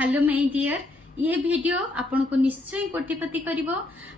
Hello my dear, ये video आपन को निश्चय कोटिपति करिवो।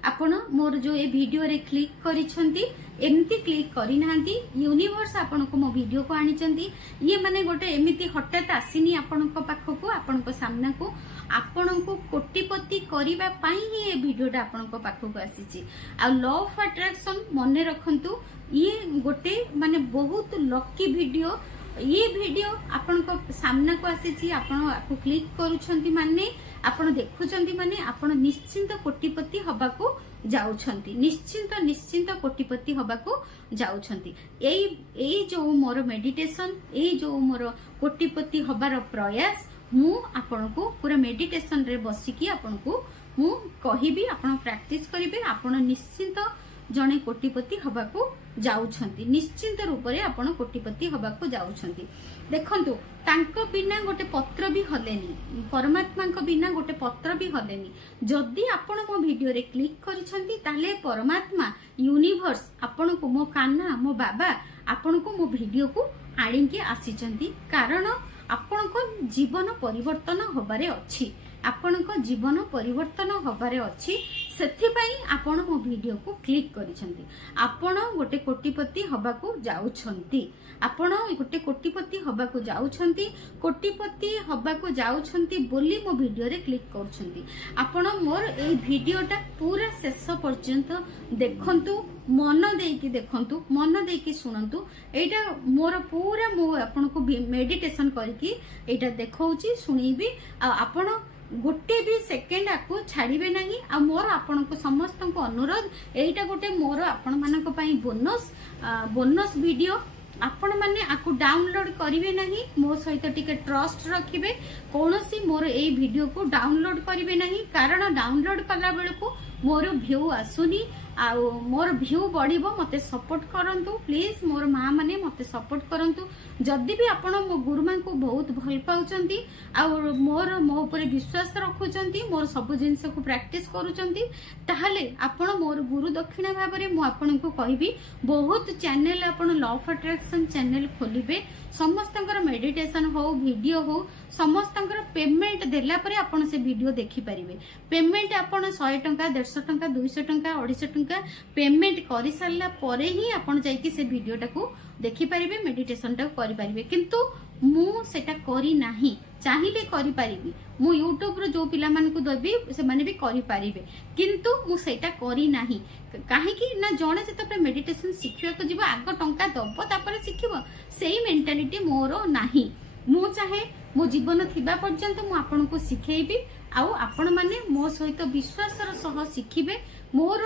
आपन मोर जो ये वीडियो रे क्लिक करिसंती एमती क्लिक करि नांती, यूनिवर्स आपन को मो वीडियो को आनिचंती। ये माने गोटे एमिति हठात आसीनी आपन को पाखको, आपन को सामना को, आपन को कोटिपति करिबा पई ही ये वीडियोटा आपन को पाखको आसीची। आ लॉ ऑफ अट्रैक्शन मने रखंतु, ये गोटे माने बहुत लकी वीडियो। ये वीडियो आपन को सामना को आसीची, आपन आपको क्लिक करूछंती माने आपन देखुछंती माने आपन निश्चिंत कोटिपति हबाकू जाउछंती, निश्चिंत कोटिपति हबाकू जाउछंती। एई जो मोर मेडिटेशन, एई जो मोर कोटिपति हबार प्रयास मु आपन को पूरा मेडिटेशन रे बसिकी आपन को मु कहिबी, आपन प्रैक्टिस करिवे, आपन निश्चिंत जने कोटिपति हबाकू जाउछंती, निश्चिंत रूप रे आपन कोटिपति हबाकू जाउछंती। देखंतु तांको बिना गोटे पत्र भी हलेनी, परमात्मा को बिना गोटे पत्र भी हलेनी। जदि आपन मो वीडियो रे क्लिक करिसंती ताले परमात्मा यूनिवर्स आपन को, मो कान्हा मो बाबा आपन को मो वीडियो को आनिके आसीचंती, कारण आपन को जीवन परिवर्तन होबारे अछि, आपन को जीवन परिवर्तन होबारे अछि। सेथिपाई आपण मो वीडियो को क्लिक करिसंती। आपण गोटे कोटिपति हबाकू जाउछंती, आपण गोटे कोटिपति हबाकू जाउछंती, कोटिपति हबाकू जाउछंती बोली मो वीडियो रे क्लिक करछंती। आपण मोर ए वीडियोटा पूरा शेष पर्यंत देखंतु, मन देकी देखंतु, मन देकी सुनंतु। एटा मोर पूरा मो आपण को मेडिटेशन करके एटा देखौची, सुनीबी। आ आपण गोटे भी सेकेंड आकु छाड़िबे नहीं। आ मोर आपन को समस्त को अनुरोध, एटा गोटे मोर आपन मानक पई बोनस वीडियो। आपण माने आकु डाउनलोड करिवे नहीं, मो सहित टिके ट्रस्ट रखिबे। कोनोसी मोर ए वीडियो को डाउनलोड करिवे नहीं, कारण डाउनलोड कला बेल को मोर व्यू आसुनी। आ मोर व्यू बढ़िबो, मते सपोर्ट करंतु प्लीज। मोर मां माने मते सपोर्ट करंतु। जदि भी आपण मो गुरुमा को बहुत भल पाउचंती आ मोर मो ऊपर विश्वास रखुचंती, मोर सब जिंस को प्रैक्टिस करूचंती, ताहले आपण मोर गुरु दक्षिणा भाव में मु आपण को कहिबी, बहुत चैनल आपण लॉ ऑफ अट्रैक्शन चैनल खोलिबे। समस्तंकर मेडिटेशन हो, वीडियो हो, समस्तंकर पेमेंट देला परे आपण से वीडियो देखि परिबे। पेमेंट आपण 100 टंका, 150 टंका, 200 टंका, 250 टंका पेमेंट करि सारला परे ही आपण जाईकी से वीडियोटा को देखि परिबे, मेडिटेशन टा करि परिबे। किंतु मु सेटा करि नाही, चाहिले करि परिबी। मु यूट्यूब रो जो पिला मान को देबी से माने भी करि परिबे, किंतु मु सेटा करि नाही। काहे कि ना जणे जते पे मेडिटेशन शिखिया को जीव आग टंका दबो तापर शिखिबो, सेही मेंटालिटी मोरो नाही। मु चाहे मो जीवन थिबा पर्यंत मु आपन को सिखेइबी, आउ आपण माने मो सहित विश्वासर सह शिखिबे। मोर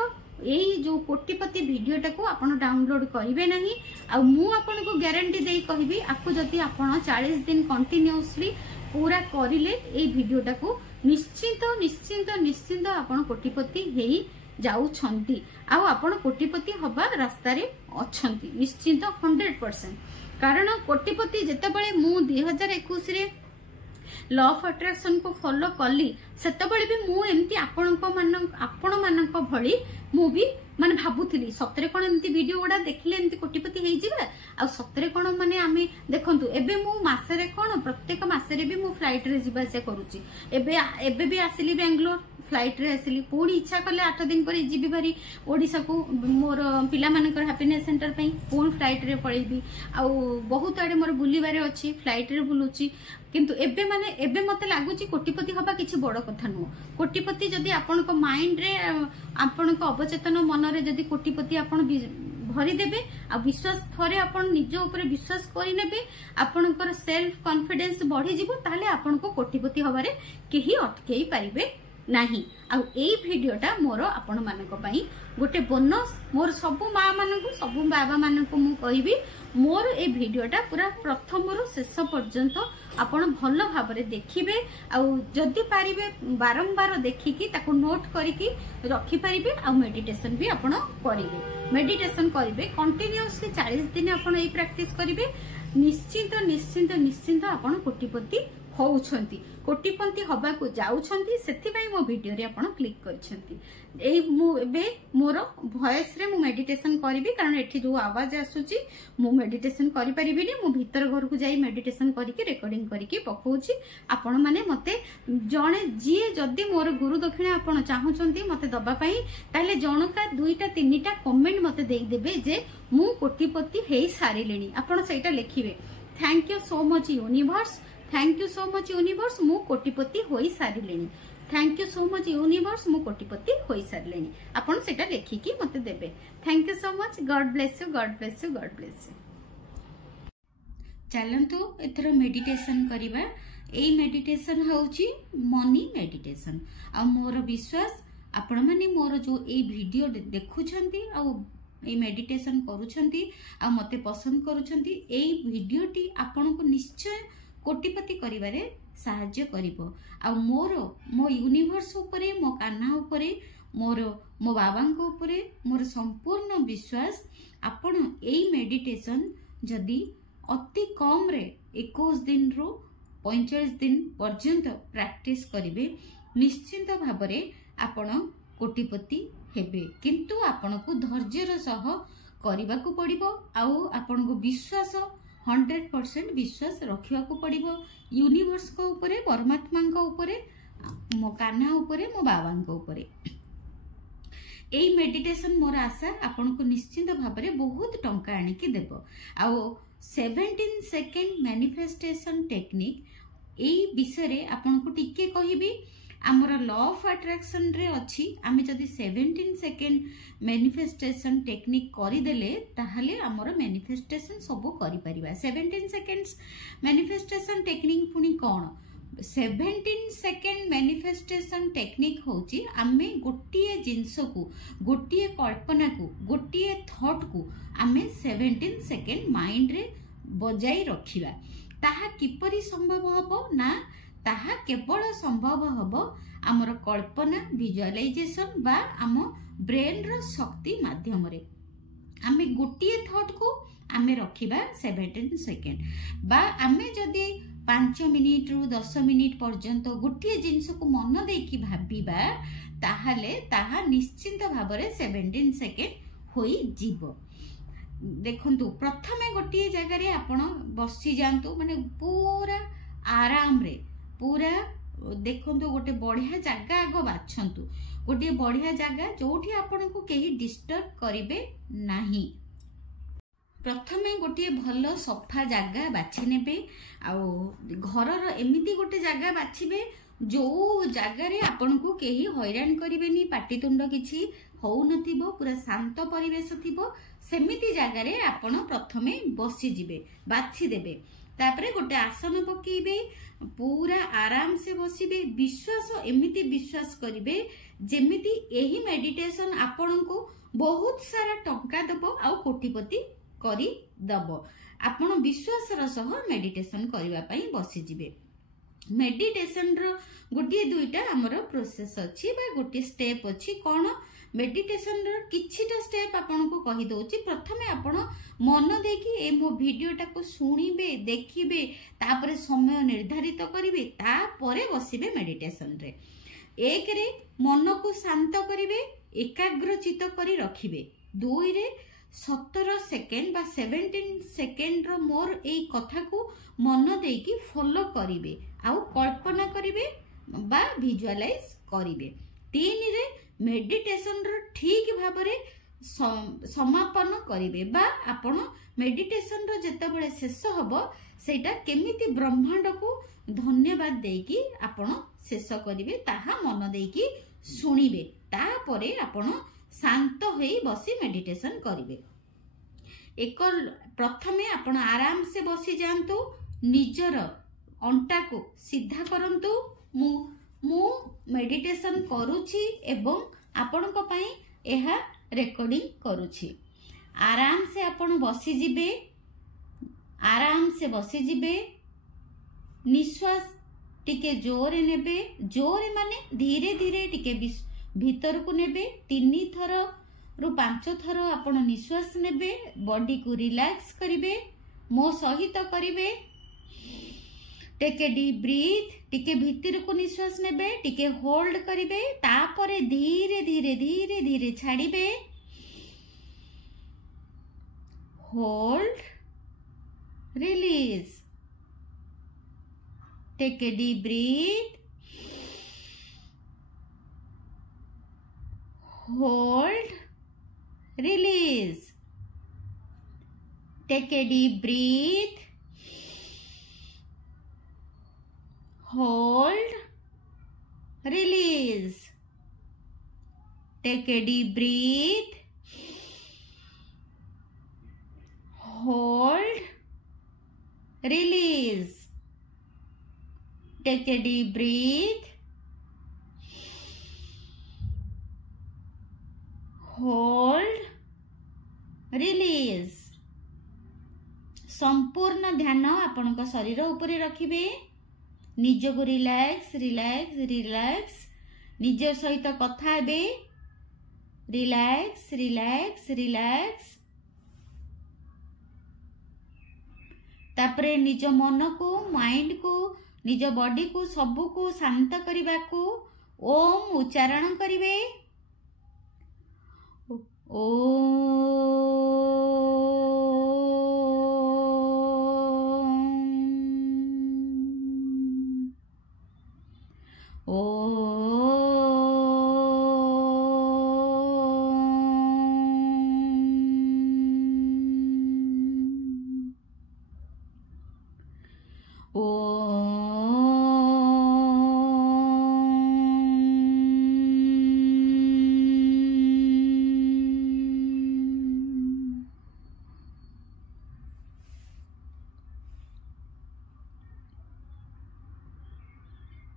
एई जो कोटिपति वीडियोटा को आपण डाउनलोड करिवे नहीं। आ मु आपण को गारंटी देई कहबी, आपको जदि आपण 40 दिन कंटिन्यूअसली पूरा करिले एई वीडियोटा को निश्चिंत आपण कोटिपति हेई जाउछंती। आ आपण कोटिपति हबा रास्ता रे अछंती निश्चिंत 100%। कारण कोटिपति जेतेबेले मु 2021 रे लॉ ऑफ अट्रैक्शन को फॉलो कली, सेतेबेले भी मु एमती आपण मानक भली मु भी माने भाबुथिली सतरे कोन एमती वीडियो गुडा देखिले एमती कोटिपति हेई जिबा। आ सतरे कोन माने आमे देखंतु, एबे मु मासे रे कोन प्रत्येक मासे रे भी मु फ्लाइट रे जिबा से करूची। एबे भी आसिली बेंगलोर, फ्लाइट रे आसिली, पूरी इच्छा कले 8 दिन पर जीबी भारी ओडिसा को मोर पिला मानकर हैप्पीनेस सेंटर पई, पूरी फ्लाइट रे पळेबी। आ बहुत आडे मोर बुलीबारे अछि, फ्लाइट रे बुलुची। किंतु एबे मते लागुची कोटिपति हबा किछि बड़ कथा नुह। कोटिपति जदि आपन को माइंड रे, आपन को अवचेतन मन रे जदि कोटिपति आपन भरी देबे, आ विश्वास थरे आपन निज ऊपर विश्वास करि नेबे, आपनकर सेल्फ कॉन्फिडेंस बढ़ी जिवो, ताले आपन को कोटिपति हबारे केही अटकेई परिबे नाही। आ एई वीडियोटा मोर आपण मानक पई गोटे बोनस। मोर सबु मां मानकु, सबु बाबा मानकु मु कहिबी, मोर ए वीडियोटा पूरा प्रथम रु शेष पर्यंत आपण भल भाबरे देखिबे। आ जदि पारिबे बारंबार देखिकी ताको नोट करिकी रखि परिबे। आ मेडिटेशन भी आपण करिवे, मेडिटेशन करिवे कंटिन्यूअसली 40 दिन आपण ए प्रैक्टिस करिवे। निश्चिंत आपण कोटिपति होउछंती कोटिपति हबाकू जाउछंती सेथिबाई मो वीडियो रे आपण क्लिक करछंती एई मु एबे मोर वॉइस रे मु मेडिटेशन करिवि कारण एठी जो आवाज आसुची मु मेडिटेशन करि परिबिनी मु भीतर घर को जाई मेडिटेशन करिके रिकॉर्डिंग करिके पकोउची आपण माने मते जणे जिए जदी मोर गुरु दक्षिणा आपण चाहुचंती मते दबा पई ताले जनका दुईटा तीनटा कमेंट मते देई देबे जे मु कोटिपति हेई सारिलेनी आपण सेटा लिखिबे thank you so much universe thank you so much universe मु कोटिपति होई सारिलेनी thank you so much universe मु कोटिपति होई सारिलेनी आपण सेटा लेखिकी मते देबे thank you so much God bless you God bless you God bless you चलंतु एथरो मेडिटेशन करिबा एई मेडिटेशन होउची मनी मेडिटेशन आ मोर विश्वास आपण माने मोर जो एई वीडियो देखुछंती आ एई मेडिटेशन करूछंती आ मते पसंद करूछंती एई वीडियोटी आपण को निश्चय कोटिपति करिवारे साहाय्य करिवो आ मो यूनिवर्स उपरे मो कान्हा उपरे मो बाबांको उपरे मोर संपूर्ण विश्वास आपण एई मेडिटेशन जदी अति कम रे 21 दिन रो 45 दिन पर्यंत प्रैक्टिस करिवे निश्चित भाबरे आपण कोटिपति हेबे किंतु आपण को धैर्यर सह करबा को पड़िबो आउ आपण को विश्वास 100% विश्वास रखिया को पड़िबो यूनिवर्स को ऊपरे परमात्मा को ऊपरे मो कान्हा ऊपरे मो बाबा को ऊपरे एई मेडिटेशन मोर आशा आपण को निश्चित भाबरे बहुत टंका आनी की देबो आउ 17 सेकंड मैनिफेस्टेशन टेक्निक एई विषय रे आपण को टिके कहिबी आमर लॉ ऑफ अट्रैक्शन रे अछि आमे जदी 17 सेकंड मैनिफेस्टेशन टेक्निक करि देले ताहाले आमर मैनिफेस्टेशन सब करि परिबा 17 सेकंड्स मैनिफेस्टेशन टेक्निक पुनी कोन 17 सेकंड मैनिफेस्टेशन टेक्निक होची आमे गोटिए जिंस को गोटिए कल्पना को गोटिए थॉट को आमे 17 सेकंड माइंड रे बजाई रखिबा ताहा किपरि संभव हबो ना ताहा केवल संभव हबो आमर कल्पना विजुअलाइजेशन बा आम ब्रेन रो शक्ति माध्यम रे आमे गोटिए थॉट को आमे रखिबा 17 सेकंड बा आमे जदी 5 मिनिट रु 10 मिनिट पर्यंत गोटिए जिंस को मन देकी भाबिबा ताहाले ताहा निश्चित भाबरे 17 सेकंड होई जीवो देखंतु प्रथमे गोटिए जगह रे आपण बसी जांतु माने पूरा आराम रे पूरा देखंतु गोटे बढ़िया जगह आगो बाछंतु गोटे बढ़िया जगह जोठी आपण को केही डिस्टर्ब करिवे नाही प्रथमे गोटे भलो सफा जगह बाछि नेबे आ घर रो एमिति गोटे जगह बाछिबे जो जगह रे आपण को केही हैरान करिवेनी पाटीतुंड किछि होउ नथिबो पूरा शांत परिवेश थिबो सेमिति जगह रे आपण प्रथमे बसी जिवे बाछि देबे तापरे गोटे आसन पकेबे पूरा आराम से बसिबे विश्वास एमिति विश्वास करिवे जेमिति एही मेडिटेशन आपण को बहुत सारा टंका दबो आ कोटिपति करी दबो आपण विश्वास रो सह मेडिटेशन करिवा पई बसी जिवे मेडिटेशन रो गोटे दुईटा हमरो प्रोसेस अछि बा गोटे स्टेप अछि कोन मेडिटेशन रो किछिटा स्टेप आपण को कहि दोछि प्रथमे आपण मन देकी ए मो वीडियोटा को सुनिबे देखिबे तापरे समय निर्धारित करिवे तापरे बसिबे मेडिटेशन रे एक रे मन को शांत करिवे एकाग्रचित करी रखिबे दुई रे 17 सेकेंड बा 17 सेकेंड रो मोर ए कथा को मन देकी फॉलो करिवे आउ कल्पना करिवे बा विजुअलाइज करिवे तीन रे मेडिटेशन रो ठीक भाबरे समापन करिवे बा आपण मेडिटेशन रो जते बेले शेष हबो सेटा केमिति ब्रह्मांड को धन्यवाद देकी आपण शेष करिवे ताहा मन देकी सुनिबे तापरे आपण शांत होई बसी मेडिटेशन करिवे एक प्रथमे आपण आराम से बसी जांतु निजर अंटा को सीधा करंतु मु मेडिटेशन करूची एवं आपण को पई एहा रेकॉर्डिंग करूची आराम से आपण बसी जिबे आराम से बसी जिबे निश्वास टिके जोरे नेबे जोरे माने धीरे धीरे टिके भीतर को नेबे 3 थर रु 5 थर आपण निश्वास नेबे बॉडी को रिलैक्स करिवे मो सहित करिवे टेक ए डीप ब्रीथ टिके भीतर को निश्वास नेबे टिके होल्ड करिवे तापरे धीरे धीरे धीरे धीरे छाड़िबे hold release take a deep breath hold release take a deep breath hold release take a deep breath hold release take a deep breath hold release संपूर्ण ध्यान आपनका शरीर ऊपर रखिबे निज को रिलैक्स रिलैक्स रिलैक्स निज सहित कथा हेबे रिलैक्स रिलैक्स रिलैक्स तापरे निज मन को माइंड को निज बॉडी को सबू को शांत करने को ओम उच्चारण करिवे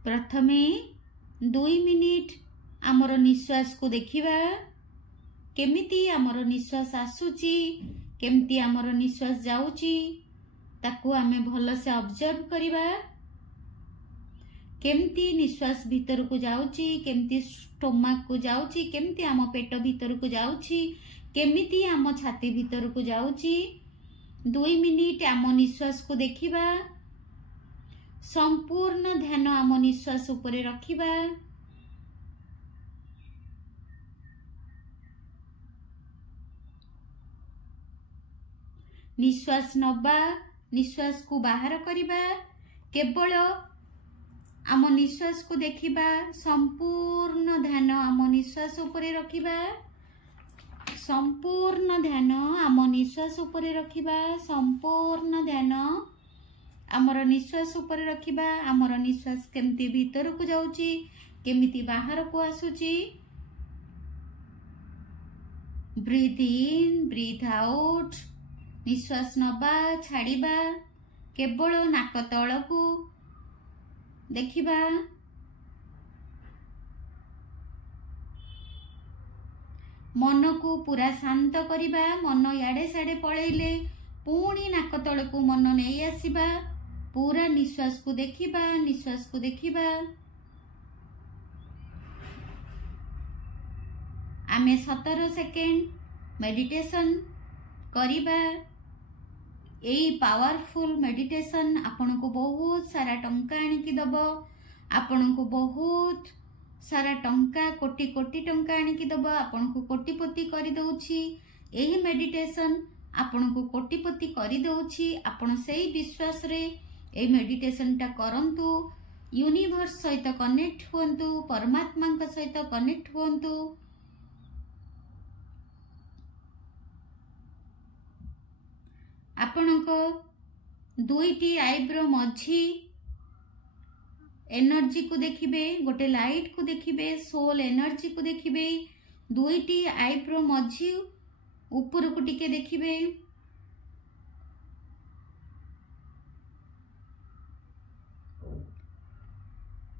प्रथमे 2 मिनिट आमर निश्वास को देखिबा केमिति आमर निश्वास आसुची केमिति आमर निश्वास जाउची ताकू आमे भल से ऑब्जर्व करिबा केमिति निश्वास भीतर को जाउची केमिति स्टोमक को जाउची केमिति आम पेट भीतर को जाउची केमिति आम छाती भीतर को जाउची 2 मिनिट आम निश्वास को देखिबा संपूर्ण ध्यान आम निश्वास उपरे रखिबा निश्वास नबा निश्वास को बाहर करिबा केवल आम निश्वास को देखिबा संपूर्ण ध्यान आम निश्वास उपरे रखिबा संपूर्ण ध्यान आम निश्वास उपरे रखिबा संपूर्ण ध्यान आमर निश्वास ऊपर रखिबा आमर निश्वास केमती भीतर को जाउची केमिति बाहर को आसुची ब्रीथ इन ब्रीथ आउट निश्वास नबा छाड़िबा केवल नाक तल को देखिबा मन को पूरा शांत करिबा मन याडे साडे पळेइले पुणी नाक तल को मन नहीं आसीबा पूरा निश्वास को देखिबा निश्वास को देखिबा आमे 17 सेकेंड मेडिटेशन करिबा एई पावरफुल मेडिटेशन आपन को बहुत सारा टंका आनिकी दबो आपन को बहुत सारा टंका कोटी कोटी टंका आनिकी दबो आपन को कोटिपति करि दउछि एही मेडिटेशन आपन को कोटिपति करि दउछि आपन सेही विश्वास रे ए मेडिटेशन टा करंतु यूनिवर्स सहित कनेक्ट हुंतु परमात्मा का सहित कनेक्ट हुंतु आपन को दुईटी आईब्रो मझी एनर्जी को देखिबे गोटे लाइट को देखिबे सोल एनर्जी को देखिबे दुईटी आईब्रो मझी ऊपर को टिके देखिबे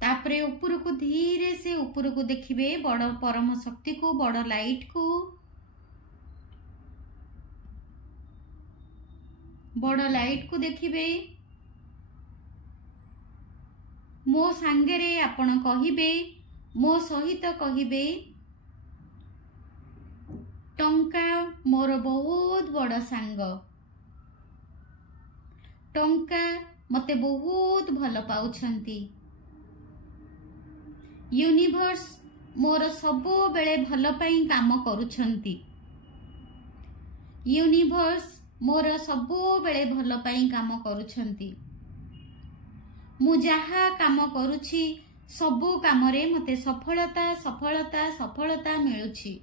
तापरे ऊपर को धीरे से ऊपर को देखिबे बड़ परम शक्ति को बड़ लाइट को बड़ लाइट को देखिबे मो सांगरे आपण कहिबे मो सहित कहिबे टंका मोर बहुत बड़ सांग टंका मते बहुत भल पाउछंती। यूनिवर्स मोर सबो बेले भल पई काम करूछंती। यूनिवर्स मोर सबो बेले भल पई काम करूछंती। मु जहा काम करूछि सबो कामरे मते सफलता सफलता सफलता मिलुछि।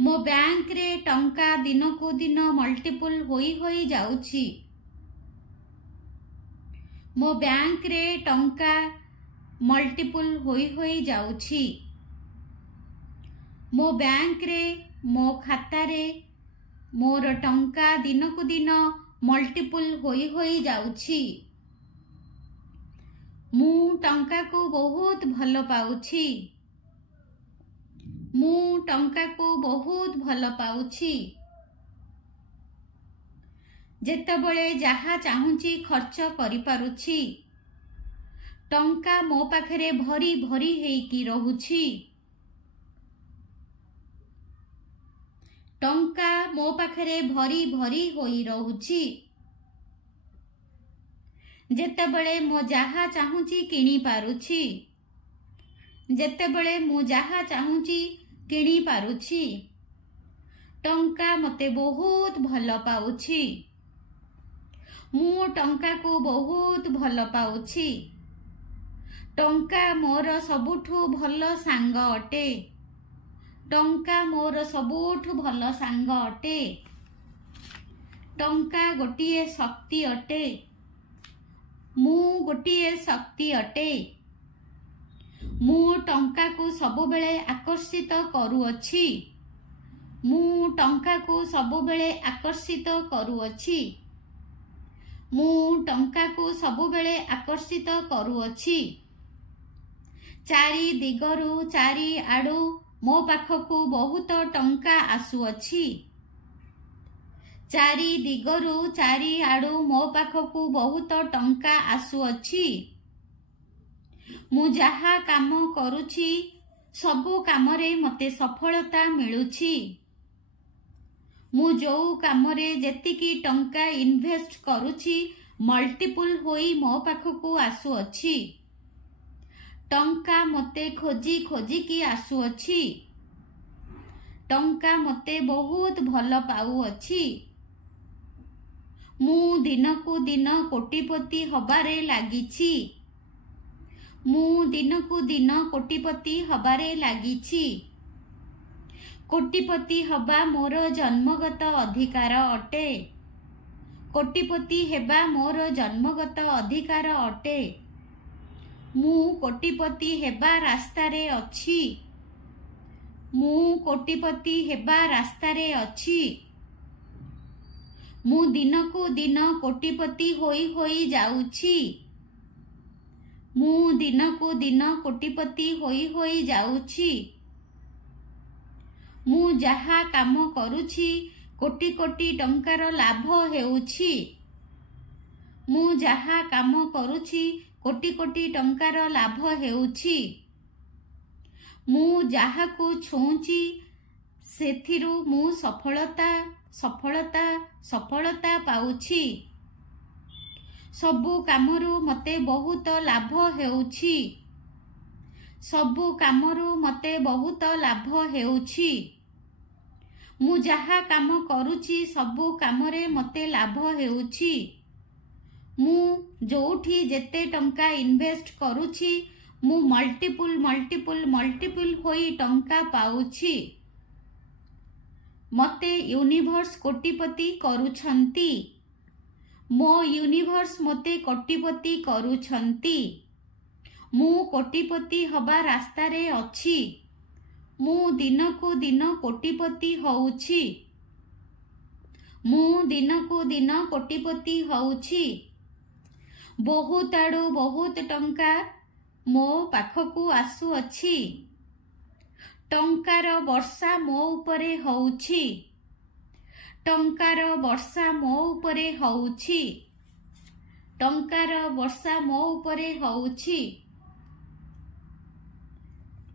मो बैंक रे टंका दिन को दिन मल्टीपल होई जाउछि। मो बैंक रे टंका मल्टीपल होई जाउछि। मो बैंक रे मो खाता रे मोर टंका दिन को दिन मल्टीपल होई जाउछि। मु टंका को बहुत भल पाउछि। मु टंका को बहुत भल पाउछि। जेतेबेले जहा चाहुछि खर्च करि पारुछि। टंका मो पाखरे भरी भरी हेकी रहुछि। टंका मो पाखरे भरी भरी होई रहुछि। जेतेबेले मो जहा चाहुछि किनी पारुछि। जेतेबेले मु जहा चाहुछि किनी पारुछि। टंका मते बहुत भल पाउछि। मु टंका को बहुत भल पाउछि। टंका मोर सबुठु भल सांग अटे। टंका मोर सबुठु भल सांग अटे। टंका गोटिए शक्ति अटे। मु गोटिए शक्ति अटे। मु टंका को सबो बेले आकर्षित करूअछि। मु टंका को सबो बेले आकर्षित करूअछि। मु टंका को सबो बेले आकर्षित करूअछि। चारि दिगरु चारि आडु मो पाखकु बहुत टंका आसुअछि। चारि दिगरु चारि आडु मो पाखकु बहुत टंका आसुअछि। मु जहा काम करूछि सबो कामरे मते सफलता मिलुछि। मु जो कामरे जेतिकी टंका इन्वेस्ट करूछि मल्टीपल होई मो पाखकु आसुअछि। टंका मते खोजी खोजी की आसुअछि। टंका मते बहुत भल पाउअछि। मु दिनकु दिन कोटिपति हबारे लागिछि। मु दिनकु दिन कोटिपति हबारे लागिछि। कोटिपति हबा मोर जन्मगत अधिकार अटे। कोटिपति हेबा मोर जन्मगत अधिकार अटे। मु कोटिपति हेबा रास्तारे अछि। मु कोटिपति हेबा रास्तारे अछि। मु दिनकु दिन कोटिपति होई जाउछि। मु दिनकु दिन कोटिपति होई जाउछि। मु जहा काम करूछि कोटि कोटि टंकार लाभ हेउछि। मु जहा काम करूछि कोटि कोटि टंकार लाभ हेउछि। मु जहा को छुउछि सेथिरु मु सफलता सफलता सफलता पाउछि। सबु कामरु मते बहुत लाभ हेउछि। सबु कामरु मते बहुत लाभ हेउछि। मु जहा काम करूछि सबु कामरे मते लाभ हेउछि। मु जोठी जेते टंका इन्वेस्ट करूछि मु मल्टीपल मल्टीपल मल्टीपल होई टंका पाउछि। मते यूनिवर्स कोटिपति करूछंती। मो यूनिवर्स मते कोटिपति करूछंती। मु कोटिपति हबा रास्तारे अछि। मु दिनकु दिन कोटिपति होउछि। मु दिनकु दिन कोटिपति होउछि। बहुत आडु बहुत टंका मो पाखकु आसु अछि। टंकार वर्षा मो उपरे होउछि। टंकार वर्षा मो उपरे होउछि। टंकार वर्षा मो उपरे होउछि।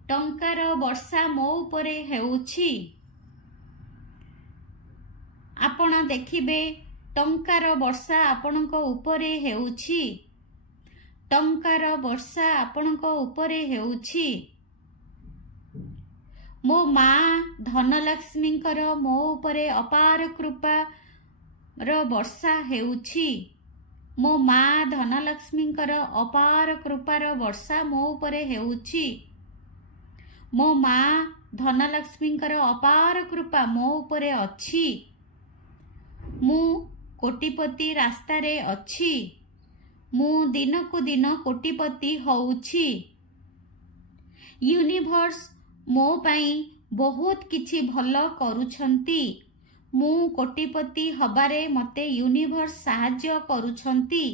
टंकार वर्षा मो उपरे हेउछि। आपण देखिबे टंकार वर्षा आपणक उपरे हेउछि टंकार वर्षा आपणक उपरे हेउछि मो माँ धनलक्ष्मींकर मो उपरे अपार कृपा र वर्षा हेउछि मो माँ धनलक्ष्मींकर अपार कृपार वर्षा मो उपरे हेउछि मो माँ धनलक्ष्मींकर अपार कृपा मो उपरे अछि मु कोटिपति रास्ता रे अछि मु दिनकु दिन कोटिपति होउछि यूनिवर्स मो पई बहुत किछि भलो करूछंती मु कोटिपति हबारे मते यूनिवर्स साहाय्य करूछंती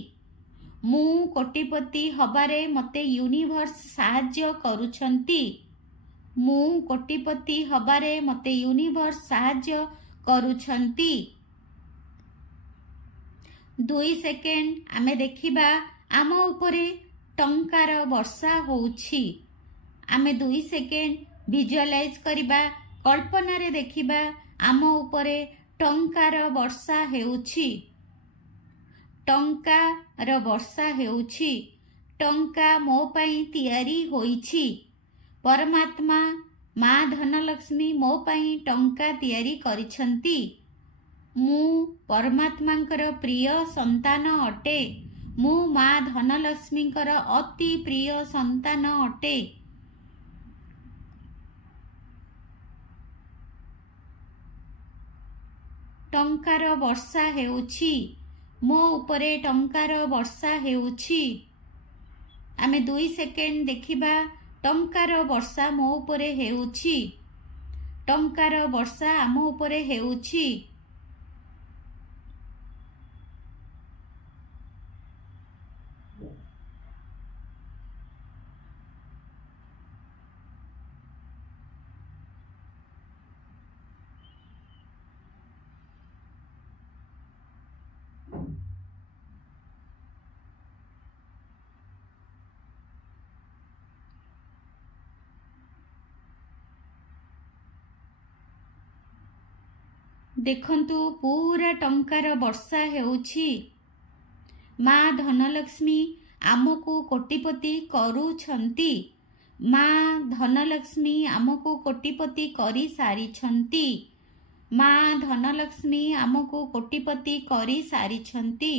मु कोटिपति हबारे मते यूनिवर्स साहाय्य करूछंती मु कोटिपति हबारे मते यूनिवर्स साहाय्य करूछंती 2 सेकेंड आमे देखिबा आम उपरे टंकार वर्षा होउछि आमे 2 सेकेंड विजुअलाइज करिबा कल्पना रे देखिबा आम उपरे टंकार वर्षा हेउछि टंकार वर्षा हेउछि टंका मो पई तयारी होइछि परमात्मा माँ धनलक्ष्मी मो पई टंका तयारी करिछंती मु परमात्मांकर प्रिय संतान अटे मु माँ धनलक्ष्मींकर अति प्रिय संतान अटे टंकार वर्षा हेउछि मो उपरे टंकार वर्षा हेउछि आमे 2 सेकेंड देखिबा टंकार वर्षा मो उपरे हेउछि टंकार वर्षा आम उपरे हेउछि देखंतु पूरा टंकार वर्षा हेउछि माँ धनलक्ष्मी आमको कोटिपति करूछंती माँ धनलक्ष्मी आमको कोटिपति करी सारिछंती माँ धनलक्ष्मी आमको कोटिपति करी सारिछंती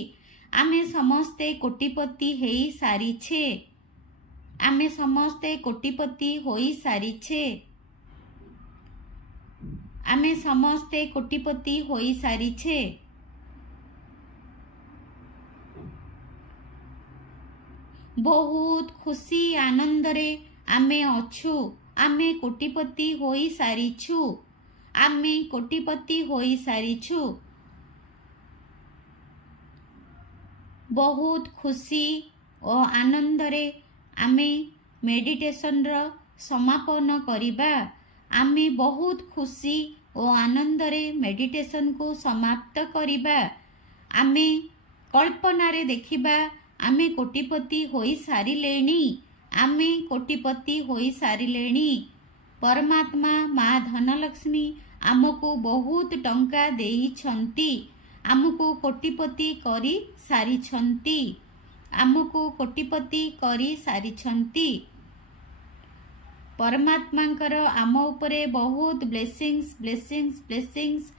आमे समस्ते कोटिपति हेई सारिछे आमे समस्ते कोटिपति होई सारिछे आमे समस्ते कोटिपति होई सारिछे बहुत खुशी आनंद रे आमे अछु आमे कोटिपति होई सारिछु आमे कोटिपति होई सारिछु बहुत खुशी और आनंद रे आमे मेडिटेशन रो समापन करिबा आमे बहुत खुशी और आनंद रे मेडिटेशन को समाप्त करिबा आमे कल्पना रे देखिबा आमे कोटिपति होई सारिलेनी आमे कोटिपति होई सारिलेनी परमात्मा माँ धनलक्ष्मी आमको बहुत टंका देइछंती आमको कोटिपति करी सारिछंती आमको कोटिपति करी सारिछंती परमात्मांकर आम उपरे बहुत ब्लेसिंग्स ब्लेसिंग्स ब्लेसिंग्स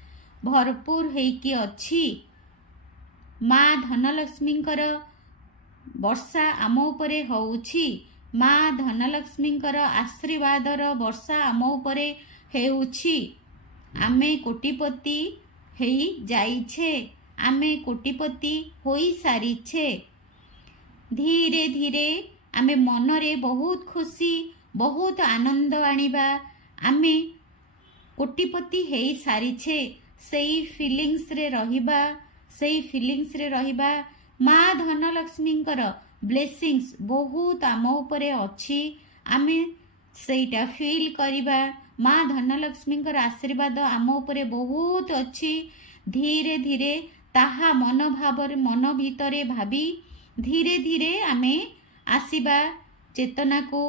भरपूर हेकी अछि माँ धनलक्ष्मींकर वर्षा आम उपरे होउछि माँ धनलक्ष्मींकर आशीर्वादर वर्षा आम उपरे हेउछि आमे कोटिपति हेई जाइछे आमे कोटिपति होई सारिछे धीरे धीरे आमे मनरे बहुत खुशी बहुत आनंद आनिबा आमे कोटिपति हेई सारिछे सेई फीलिंग्स रे रहिबा माँ धनलक्ष्मींकर ब्लेसिंग्स बहुत आम उपरे अछि आमे सेटा फील करिबा माँ धनलक्ष्मींकर आशीर्वाद आम उपरे बहुत अछि धीरे धीरे ताहा मन भावर मन भितरे भाबी धीरे धीरे आमे आसीबा चेतना को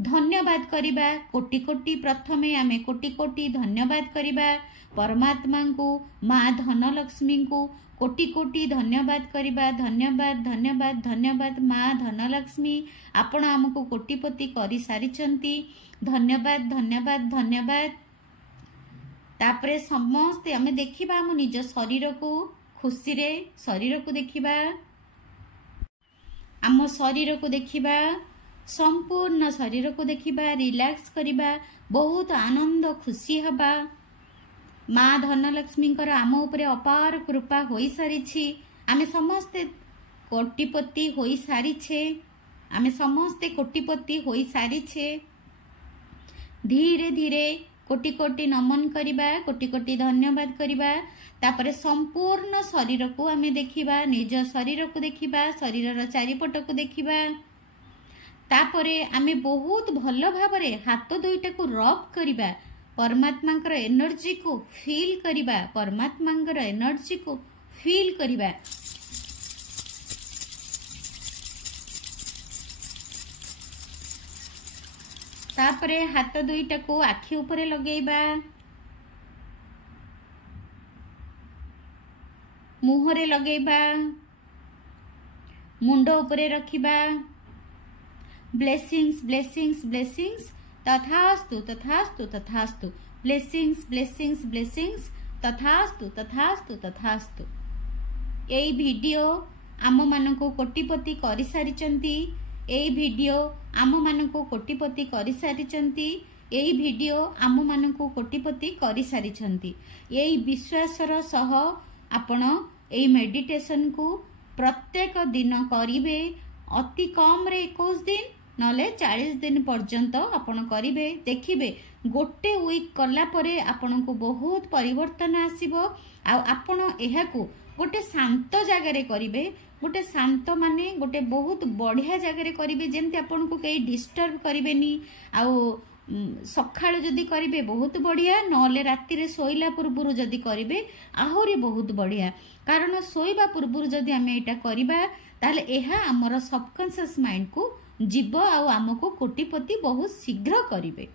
धन्यवाद करिबा कोटि कोटि प्रथमे आमे कोटि कोटि धन्यवाद करिबा परमात्मा को माँ धनलक्ष्मी को कोटि कोटि धन्यवाद करिबा धन्यवाद धन्यवाद धन्यवाद माँ धनलक्ष्मी आपण आमको कोटिपति करि सारिचंती धन्यवाद धन्यवाद धन्यवाद। तापरे समस्ते आमे देखिबा हम निज शरीर को खुशी रे शरीर को देखिबा आम शरीर को देखिबा संपूर्ण शरीर को देखिबा रिलैक्स करिबा बहुत आनंद खुशी हबा। माँ धनलक्ष्मी आम उपरे अपार कृपा होई सारिछि आमे समस्ते कोटिपति होई सारिछे आमे समस्ते कोटिपति होई सारिछे। धीरे धीरे कोटि कोटि नमन करिबा कोटि कोटि धन्यवाद करिबा तापरे संपूर्ण शरीर को आमे देखिबा निज शरीर को देखिबा शरीर चारिपट को देखिबा तापरे आमे बहुत भल भाबरे हाथ दुईटा को रब करिबा परमात्मा एनर्जी को फील करिबा परमात्मा एनर्जी को फील करिबा। तापरे हाथ दुईटा को आखि उपरे लगेइबा मुहरे लगेइबा मुंड उपरे रखिबा ब्लेसिंग्स ब्लेसिंग्स ब्लेसिंग्स तथास्तु तथास्तु तथास्तु ब्लेसिंग्स ब्लेसिंग्स ब्लेसिंग्स तथास्तु तथास्तु तथास्तु। एई वीडियो आम मानको कोटिपति करि सारिचंती एई वीडियो आम मानको कोटिपति करि सारिचंती एई वीडियो आम मानको कोटिपति करि सारिचंती। एई विश्वासर सह आपण एई मेडिटेशन को प्रत्येक दिन करिवे अति कम रे 21 दिन नले 40 दिन पर्यंत आपण करिवे देखिबे गोटे वीक कला परे आपण को बहुत परिवर्तन आसीबो। आ आपण एहा को गोटे शांत जगह रे करिवे गोटे शांत माने गोटे बहुत बढ़िया जगह रे करिवे जेमति आपण को कई डिस्टर्ब करिवेनी। आ सकाळ जदी करिवे बहुत बढ़िया नले राति रे सोइला पूर्वरु जदी करिवे आहुरी बहुत बढ़िया कारण सोइबा पूर्वरु जदी आमे एटा करिबा ताले एहा हमर सबकॉन्शियस माइंड को जीव आ आमको कोटिपति बहुत शीघ्र करिवे।